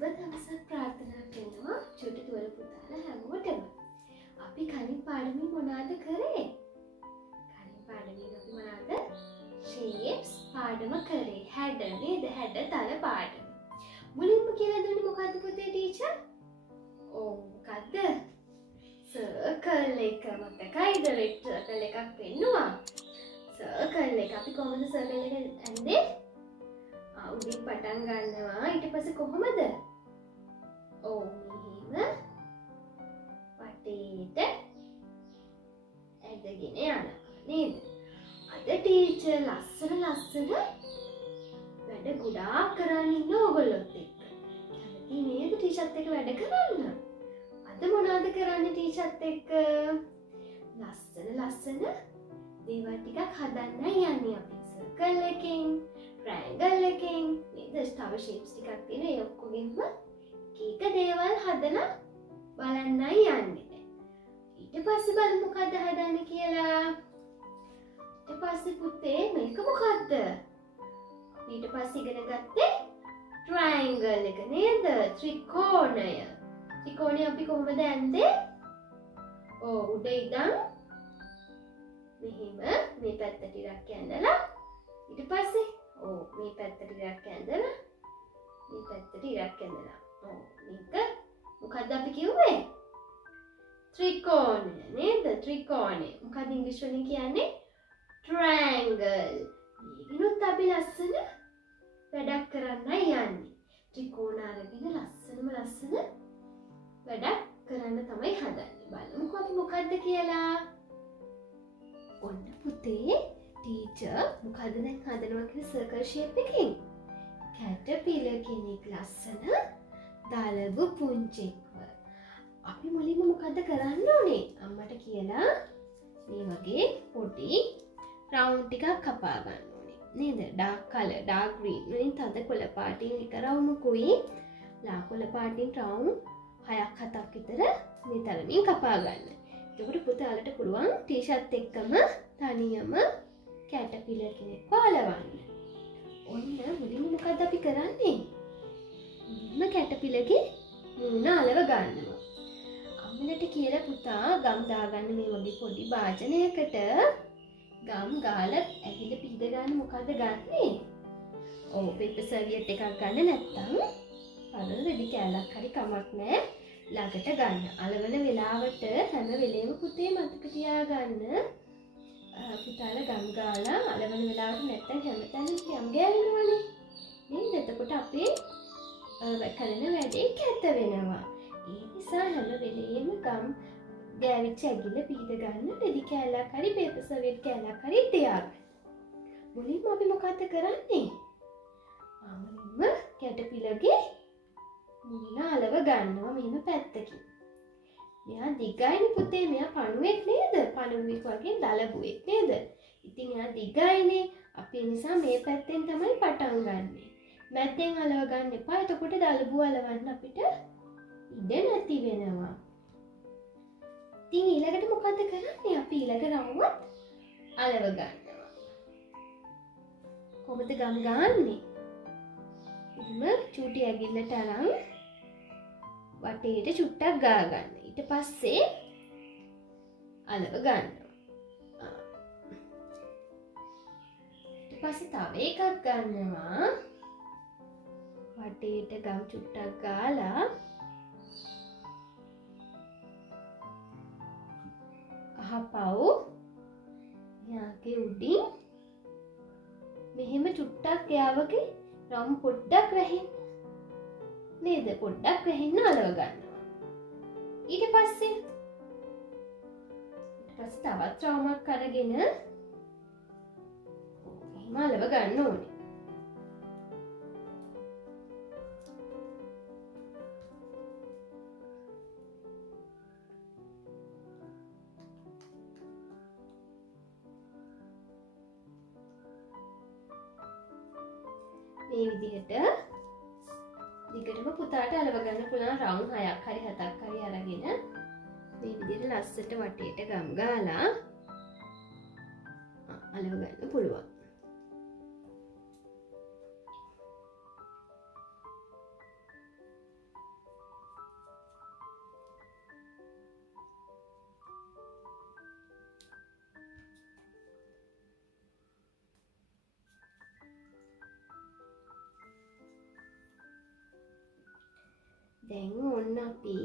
සුබ දවසක් ප්‍රාර්ථනා කරනවා චුටි දුවල පුතාලා හැමෝටම. අපි කලින් පාඩමේ මොනවද කරේ? කලින් පාඩමේ අපි මොනවද? shapes පාඩම කරේ. හැඩ නේද? හැඩ තල පාඩම. මුලින්ම කියලා දුන්නේ මොකද්ද පුතේ ටීචර්? ඔව් මොකද්ද? circle එක මතකයිද? red circle එකක් පෙන්නුවා. circle එක අපි කොහොමද circle එක ඇඳේ? උඩින් පටන් ගන්නවා ඊට පස්සේ කොහොමද? ඔව් මෙහෙම වටේට ඇදගෙන යනවා නේද? අද ටීචර් ලස්සන වැඩ ගොඩාක් කරන් ඉන්න ඕගොල්ලොත් එක්ක. කැමති නේද ටීචර්ත් එක්ක වැඩ කරන්න? අද මොනවද කරන්නේ ටීචර්ත් එක්ක? ලස්සන දේවල් ටිකක් හදන්නයි යන්නේ අපි. circle එකෙන් triangle එකෙන් නේද? තව shapes ටිකක් තියෙන ඒ ඔක්කොගෙම කීක දේවල් හදලා බලන්නයි යන්නේ. ඊට පස්සේ බලමු මොකද්ද හදන්නේ කියලා. ඊට පස්සේ පුතේ මේක මොකද්ද? අපි ඊට පස්සේ ඉගෙන ගත්තේ triangle එක නේද? ත්‍රිකෝණය. ත්‍රිකෝණය අපි කොහොමද ඇඳේ? ඔව් උඩ ඉඳන් මෙහෙම මේ පැත්ත ටිකක් ඇඳලා ඊට පස්සේ ඔව් මේ පැත්ත ටිකක් ඇඳලා මේ පැත්ත ටිකක් ඇඳලා ඔව් මේක මොකද්ද අපි කිව්වේ? ත්‍රිකෝණය නේද? ත්‍රිකෝණය. මොකද ඉංග්‍රීසි වලින් කියන්නේ? triangle. මේකිනුත් අපි ලස්සන වැඩක් කරන්නයි යන්නේ. ත්‍රිකෝණ අරගෙන ලස්සන වැඩක් කරන්න තමයි හදන්නේ. බලමුකෝ අපි මොකද්ද කියලා. ඔන්න පුතේ ටීචර් මොකද දැන් හදනවා කියලා circle shape එකකින් caterpillar කෙනෙක් ලස්සන දලබු පුංචෙක්ව. අපි මුලින්ම මොකද කරන්න ඕනේ? අම්මට කියලා මේ වගේ පොඩි රවුන්ඩ් ටිකක් කපා ගන්න ඕනේ. නේද? dark color, dark green වලින් තද කොළ පාටින් එක රවුමකුයි ලා කොළ පාටින් රවුම් 6ක් 7ක් විතර මේ තරමින් කපා ගන්න. එතකොට පුතාලට පුළුවන් ටී-ෂර්ට් එක්කම තනියම කැටපිලර් කෙනෙක්ව අලවන්න. ඔන්න මුලින්ම මොකද්ද අපි කරන්නේ? මුලින්ම කැටපිලර්ගේ මූණ අලව ගන්නවා. අම්මලට කියලා පුතා ගම් දාගන්න මේ වගේ පොඩි භාජනයකට ගම් ගාලා ඇහිල පීද ගන්න මොකද්ද ගන්නෙ? ඔව් පේපර් සර්වියට් එකක් ගන්න නැත්තම් පරණ රෙදි කෑල්ලක් හරි කමක් නැහැ. ළඟට ගන්න. අලවන වෙලාවට හැම වෙලේම පුතේ මතක තියාගන්න පුතාලා ගම් ගාලා අලවන වෙලාවට නැත්තම් හැමතැනම යම් ගෑවෙනවනේ. නේද? එතකොට අපේ කරන වැඩේ කැත වෙනවා. ඒ නිසා හැම වෙලේම ගම් ගෑවිච්ච ඇගිල්ල පීද ගන්න රෙදි කෑල්ලක් හරි පේපර් සර්වියට් කෑල්ලක් හරි තියාගන්න. මුලින්ම අපි මොකද්ද කරන්නේ? මුලින්ම කැටපිලර්ගේ මුල අලව ගන්නවා මෙහෙම පැත්තකින්. මෙයා දිගයිනේ පුතේ. මෙයා පණුවෙක් නේද? පණුවෙක් වගේ දලබුවෙක් නේද? ඉතින් එයා දිගයිනේ. අපි නිසා මේ පැත්තෙන් තමයි පටන් ගන්නෙ. මැද්දෙන් අලව ගන්න එපා. එතකොට දලබුව අලවන්න අපිට ඉඩ නැති වෙනවා. ඉතින් ඊළඟට මොකද කරන්නේ? අපි ඊළඟ රවුමත් අලව ගන්නවා. කොහොමද ගම් ගන්නේ? එහෙම චූටි ඇගිල්ලට අරන් වටේට චුට්ටක් ගා ගන්න. ඊට පස්සේ අලව ගන්නවා. ඊට පස්සේ තව එකක් ගන්නවා. වටේට ගම් චුට්ටක් ගාලා අහපව් යාගේ උඩින් මෙහෙම චුට්ටක් යාවගේ රම් පොඩ්ඩක් රැහෙන්න නේද? පොඩ්ඩක් රැහෙන්න අලව ගන්නවා. ඊට පස්සේ තවත් රවුමක් අරගෙන එහෙම අලව ගන්න ඕනේ. මේ විදිහට දිගටම පුතාට අලව ගන්න පුළුවන් රවුම් 6ක් හරි 7ක් හරි අරගෙන මේ විදිහට ලස්සට වටේට ගම් ගාලා අලව ගන්න පුළුවන්. දැන් ඔන්න අපි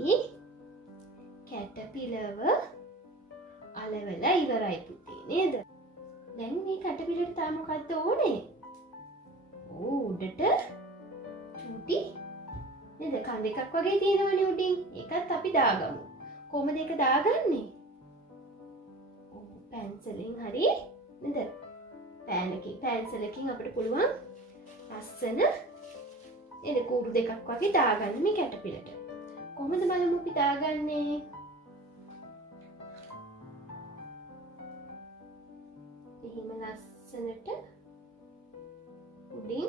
කැටපිලව අලවලා ඉවරයි පුතේ නේද? දැන් මේ කැටපිලට තා මොකද්ද ඕනේ? උඩට චූටි නේද කන් දෙකක් වගේ තියෙනවනේ උඩින්. ඒකත් අපි දාගමු. කොහොමද ඒක දාගන්නේ? පැන්සලෙන් හරි නේද? පැන්සලකින් අපිට පුළුවන් ලස්සන නේද කූඩු දෙකක් වගේ දාගන්න මේ කැටපිලට. කොහොමද බලමු අපි දාගන්නේ? එහෙම ලස්සනට උඩින්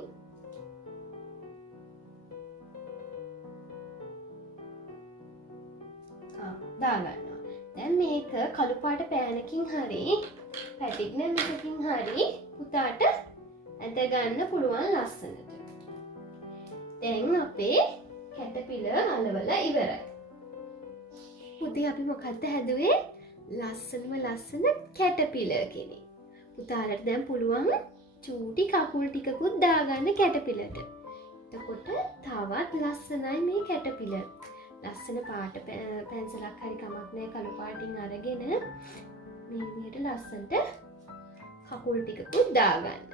දාගන්නවා. දැන් මේක කළු පාට පෑනකින් හරි පැටිග්නම් එකකින් හරි පුතාට ඇඳ ගන්න පුළුවන් ලස්සනට. දැන් අපේ කැටපිල අලවලා ඉවරයි. පුතේ අපි මොකද්ද හැදුවේ? ලස්සන කැටපිල කෙනෙක්. පුතාලට දැන් පුළුවන් චූටි කකුල් ටිකකුත් දාගන්න කැටපිලට. එතකොට තවත් ලස්සනයි මේ කැටපිල. ලස්සන පාට පැන්සලක් හරි කමක් නැහැ කළු පාටින් අරගෙන මේ විදිහට ලස්සනට කකුල් ටිකකුත් දාගන්න.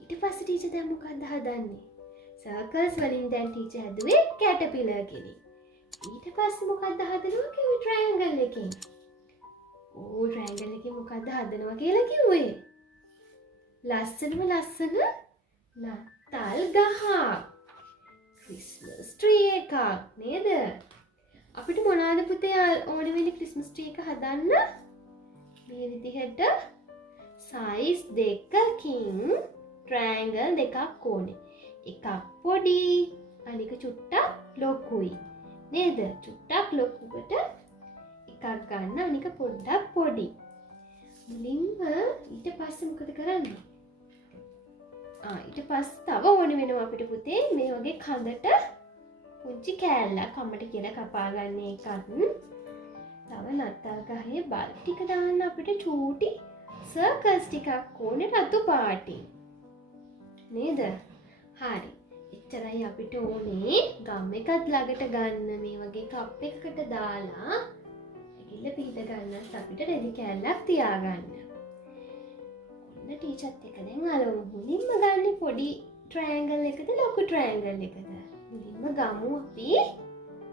ඊට පස්සේ ටීචර් දැන් මොකක්ද හදන්නේ? සර්කල්ස් වලින් දැන් ටීචර් හැදුවේ කැටපිලර් කෙනෙක්. ඊට පස්සේ මොකක්ද හදනවා කිව්වේ? ට්‍රයැන්ගල් එකකින්. ට්‍රයැන්ගල් එකකින් මොකක්ද හදනවා කියලා කිව්වේ? ලස්සන නත්තල් ගහක්. ක්‍රිස්මස් ට්‍රී එකක් නේද? අපිට මොනවාද පුතේ ඕන වෙන්නේ ක්‍රිස්මස් ට්‍රී එක හදන්න? මේ විදිහට සයිස් දෙකකින් ට්‍රයැන්ගල් දෙකක් ඕනේ. එකක් පොඩි අනික චුට්ටක් ලොකුයි නේද? චුට්ටක් ලොකුවට එකක් ගන්න අනික පොඩ්ඩක් පොඩි. මුලින්ම ඊට පස්සේ මොකද කරන්නේ? ඊට පස්සේ තව ඕන වෙනවා අපිට පුතේ මේ වගේ කඳට පුංචි කෑල්ලක් කම්මට කියලා කපා ගන්න එකත්. තව නත්තල් ගහේ බල් ටික දාන්න අපිට චූටි සර්කල්ස් ටිකක් ඕනේ රතු පාටින්. නේද? හරි. එච්චරයි අපිට ඕනේ. ගම් එකත් ළඟට ගන්න මේ වගේ කප් එකකට දාලා ඇගිල්ල පිහිට ගන්නත් අපිට රෙදි කෑල්ලක් තියාගන්න. ඔන්න ටීචර්ත් එක දැන් අලවමු. මුලින්ම ගන්න පොඩි ට්‍රයැන්ගල් එකද ලොකු ට්‍රයැන්ගල් එකද? මුලින්ම ගමු අපි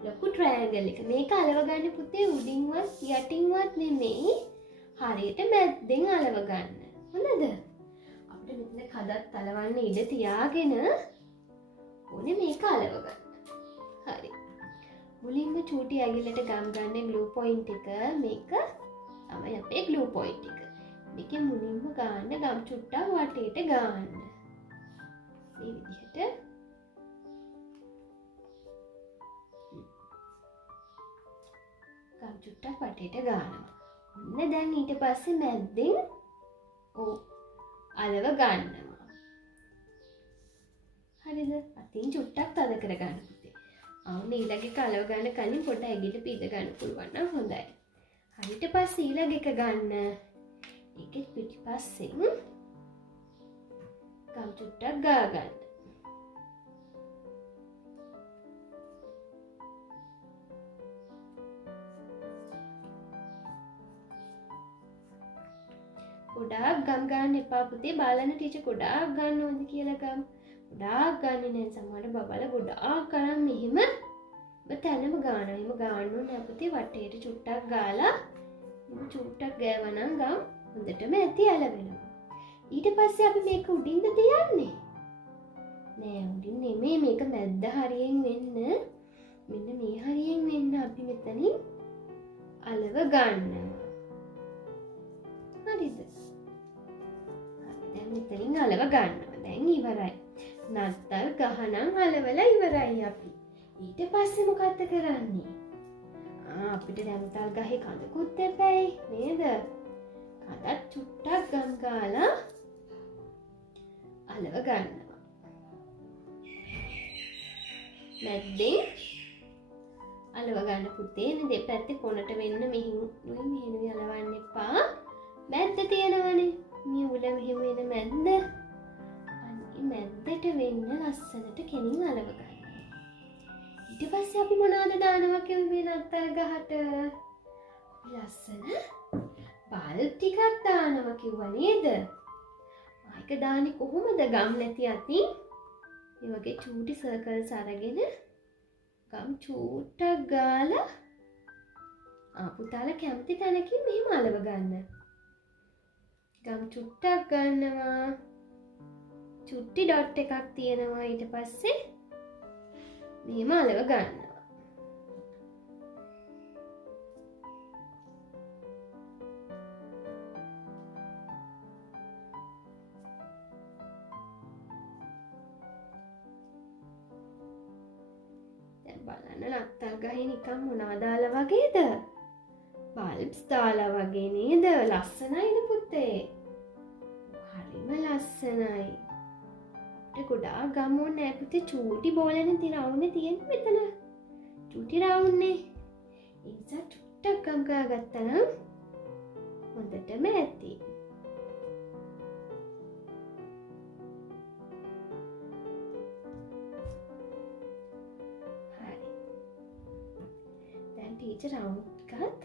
ලොකු ට්‍රයැන්ගල් එක. මේක අලව ගන්න පුතේ උඩින්වත් යටින්වත් නෙමෙයි. හරියට මැද්දෙන් අලව ගන්න. හොඳද? අපිට මෙතන කඩත් අලවන්න ඉඩ තියාගෙන ඕනේ මේක අලව ගන්න. හරි. මුලින්ම චූටි ඇඟිල්ලට ගම් ගන්න ග්ලූ පොයින්ට් එක මේක තමයි අපේ ග්ලූ පොයින්ට් එක. මේකේ මුලින්ම ගන්න ගම් චුට්ටක් වටේට ගන්න. මේ විදිහට ගම් චුට්ටක් වටේට ගන්නවා. ඔන්න දැන් ඊට පස්සේ මැද්දෙන් අලව ගන්නවා. හරිද? අතින් චුට්ටක් තද කරගන්න පුතේ. ඊළඟ එක අලව ගන්න කලින් පොඩ ඇඟිල්ල පීද ගන්න පුළුවන් නම් හොඳයි. හරි ඊට පස්සේ ඊළඟ එක ගන්න. ඒකෙත් පිටිපස්සෙන් ගම් චුට්ටක් ගා ගන්න. ගොඩාක් ගම් ගන්න එපා පුතේ. බලන්න ටීචර් ගොඩාක් ගන්න ඕනද කියලා ගම්. ගොඩාක් ගන්නේ නැහැ. සමහර බබල ගොඩාක් කරන් මෙහෙම තැනම ගානවා. එහෙම ගාන්න ඕනේ පුතේ. වටේට චුට්ටක් ගාලා චුට්ටක් ගෑවනම් ගම් හොඳටම ඇති ඇලවෙනවා. ඊට පස්සේ අපි මේක උඩින්ද තියන්නේ? නෑ උඩින් නෙමෙයි. මේක මැද්ද හරියෙන් වෙන්න මෙන්න මේ හරියෙන් වෙන්න අපි මෙතනින් අලව ගන්නවා. හරිද? දැන් මෙතනින් අලව ගන්නවා. දැන් ඉවරයි. නත්තල් ගහනම් අලවලා ඉවරයි අපි. ඊට පස්සේ මොකක්ද කරන්නේ? අපිට නත්තල් ගහේ කඳකුත් එපැයි නේද? කඳත් චුට්ටක් ගම් ගාලා අලව ගන්නවා. මැද්දෙන් අලව ගන්න පුතේ. මේ දෙපැත්තේ කොනට වෙන්න මෙහෙම අලවන්න එපා. මැද්ද තියෙනවනේ. මේ උඩ මෙහෙම වෙන මැද්ද. අනිත් මැද්දට වෙන්න ලස්සනට කෙනින් අලව ගන්න. ඊට පස්සේ අපි මොනවද දානවා කිව්වේ නත්තල් ගහට? ලස්සන බල්බ් ටිකක් දානවා කිව්වා නේද? ආයක දාන්නේ කොහොමද? ගම් නැති අතින් මේ වගේ චූටි සර්කල්ස් අරගෙන ගම් චූට්ටක් ගාලා පුතාලා කැමති තැනකින් මෙහෙම අලව ගන්න. ගම් චුට්ටක් ගන්නවා. චුට්ටි ඩොට් එකක් තියෙනවා. ඊට පස්සේ මෙහෙම අලව ගන්නවා. දැන් බලන්න නත්තල් ගහේ නිකන් මොනවද දාලා වගේද? බල්බ්ස් දාලා වගේ නේද? ලස්සනයිද පුතේ? හරිම ලස්සනයි. අපිට ගොඩාක් ගම් ඕනේ නැහැ පුතේ. චූටි බෝලනේ තිරවුනේ තියෙන්නේ මෙතන. චූටි රවුන්නේ. ඒ නිසා චුට්ටක් ගම් ගාගත්තා නම් හොඳටම ඇති. හරි. දැන් ටීචර් රවුන්ඩ් එකත්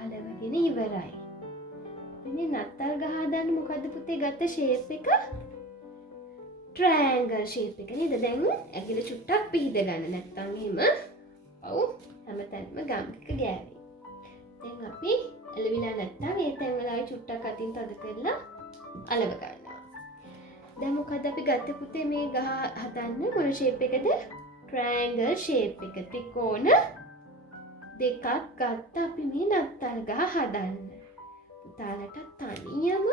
අලවගෙන ඉවරයි. මේ නත්තල් ගහ හදන්න මොකද්ද පුතේ ගත්ත ෂේප් එක? ට්‍රයැන්ගල් ෂේප් එක නේද? දැන් ඇඟිල්ල චුට්ටක් පිහිද ගන්න. නැත්තම් එහෙම ඔව් හැමතැනම ගම් එක ගෑවේ. දැන් අපි එළවිලා නැත්තම් මේ තැන් වල ආයි චුට්ටක් අතින් තද කරලා අලව ගන්නවා. දැන් මොකද්ද අපි ගත්තේ පුතේ මේ ගහ හදන්න මොන ෂේප් එකද? ට්‍රයැන්ගල් ෂේප් එක. ත්‍රිකෝණ දෙකක් ගත්ත අපි මේ නත්තල් ගහ හදන්න. පුතාලට තනියම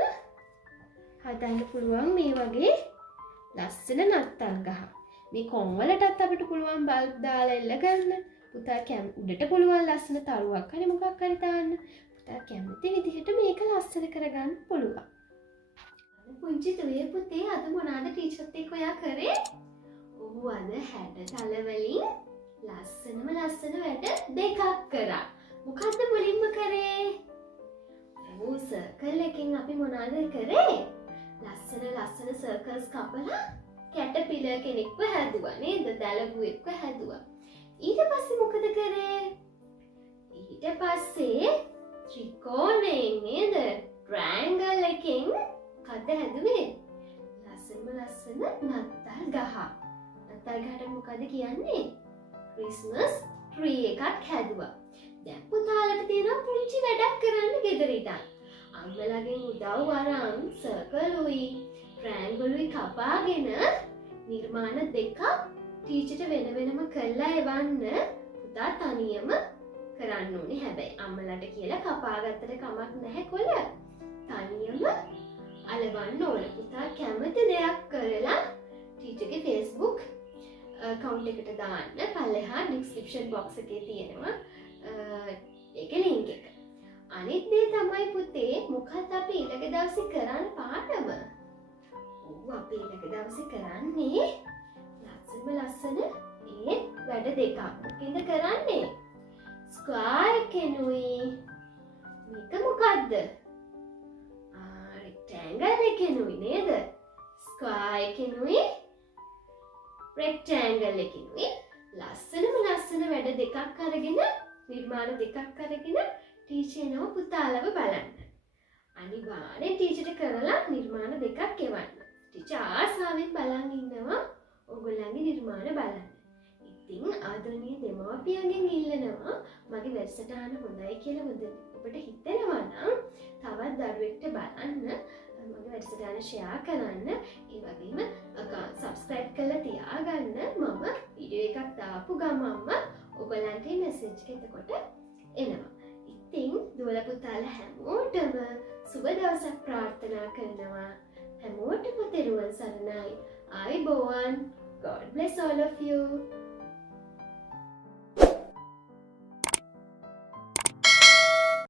හදන්න පුළුවන් මේ වගේ ලස්සන නත්තල් ගහ. මේ කොන් වලටත් අපිට පුළුවන් බල්බ් දාලා එල්ල ගන්න. පුතා උඩට පුළුවන් ලස්සන තරුවක් හරි මොකක් හරි දාන්න. පුතා කැමති විදිහට මේක ලස්සන කරගන්න පුළුවන්. පුංචි දුවේ පුතේ අද මොනවාද ටීචර්ත් එක්ක ඔයා කරේ? ඔහු අද හැඩතල වලින් ලස්සන වැඩ දෙකක් කරා. මොකද්ද මුලින්ම කරේ? ඔව් සර්කල් එකෙන් අපි මොනවද කරේ? ලස්සන සර්කල්ස් කපලා කැටපිලර් කෙනෙක්ව හැදුවා නේද? දලබුවෙක්ව හැදුවා. ඊට පස්සේ මොකද කරේ? ඊට පස්සේ ත්‍රිකෝණයෙන් නේද? ට්‍රයැන්ගල් එකෙන් කඩ හැදුවේ. ලස්සන නත්තල් ගහ. නත්තල් ගහට මොකද කියන්නේ? ක්‍රිස්මස් ට්‍රී එකක් හැදුවා. දැන් පුතාලට තියෙනවා පුංචි වැඩක් කරන්න ගෙදර ඉඳන්. අම්මලාගෙන් උදව් අරන් සර්කලුයි ට්‍රයැන්ගලුයි කපාගෙන නිර්මාණ දෙකක් ටීචර්ට වෙනම කරලා එවන්න පුතා තනියම කරන්න ඕනේ. හැබැයි අම්මලාට කියලා කපාගත්තට කමක් නැහැ කොළ. තනියම අලවන්න ඕනේ. පුතා කැමති දෙයක් කරලා ටීචර්ගේ Facebook account එකට දාන්න. පල්ලෙහා description box එකේ තියෙනවා ඒකේ link එක. අනිත් දේ තමයි පුතේ මොකක්ද අපි ඊළඟ දවසේ කරන්න පාඩම? ඔව් අපි ඊළඟ දවසේ කරන්නේ ලස්සන ඒ වැඩ දෙකක්. මොකෙන්ද කරන්නේ? ස්ක්වයර් එකෙනුයි මේක මොකද්ද? රෙක්ටැන්ගල් එකෙනුයි නේද? ස්ක්වයර් එකෙනුයි රෙක්ටැන්ගල් එකෙනුයි ලස්සන වැඩ දෙකක් අරගෙන නිර්මාණ දෙකක් අරගෙන ටීචර් එනවා පුතාලව බලන්න. අනිවාර්යෙන් ටීචර්ට කරලා නිර්මාණ දෙකක් එවන්න. ටීචර් ආසාවෙන් බලන් ඉන්නවා ඔයගොල්ලන්ගේ නිර්මාණ බලන්න. ඉතින් ආදරණීය දෙමාපියන්ගෙන් ඉල්ලනවා මගේ වැඩසටහන හොඳයි කියලා ඔබට හිතෙනවා නම් තවත් දරුවෙක්ට බලන්න මගේ වැඩසටහන ෂෙයා කරන්න. ඒ වගේම සබ්ස්ක්‍රයිබ් කරලා තියාගන්න. මම වීඩියෝ එකක් දාපු ගමන්ම ඔයගොල්ලන්ට මෙසේජ් එක එතකොට එනවා. ඉතින් දුවලා පුතාලා හැමෝටම සුබ දවසක් ප්‍රාර්ථනා කරනවා. හැමෝටම තෙරුවන් සරණයි. ආයුබෝවන්. God bless all of you.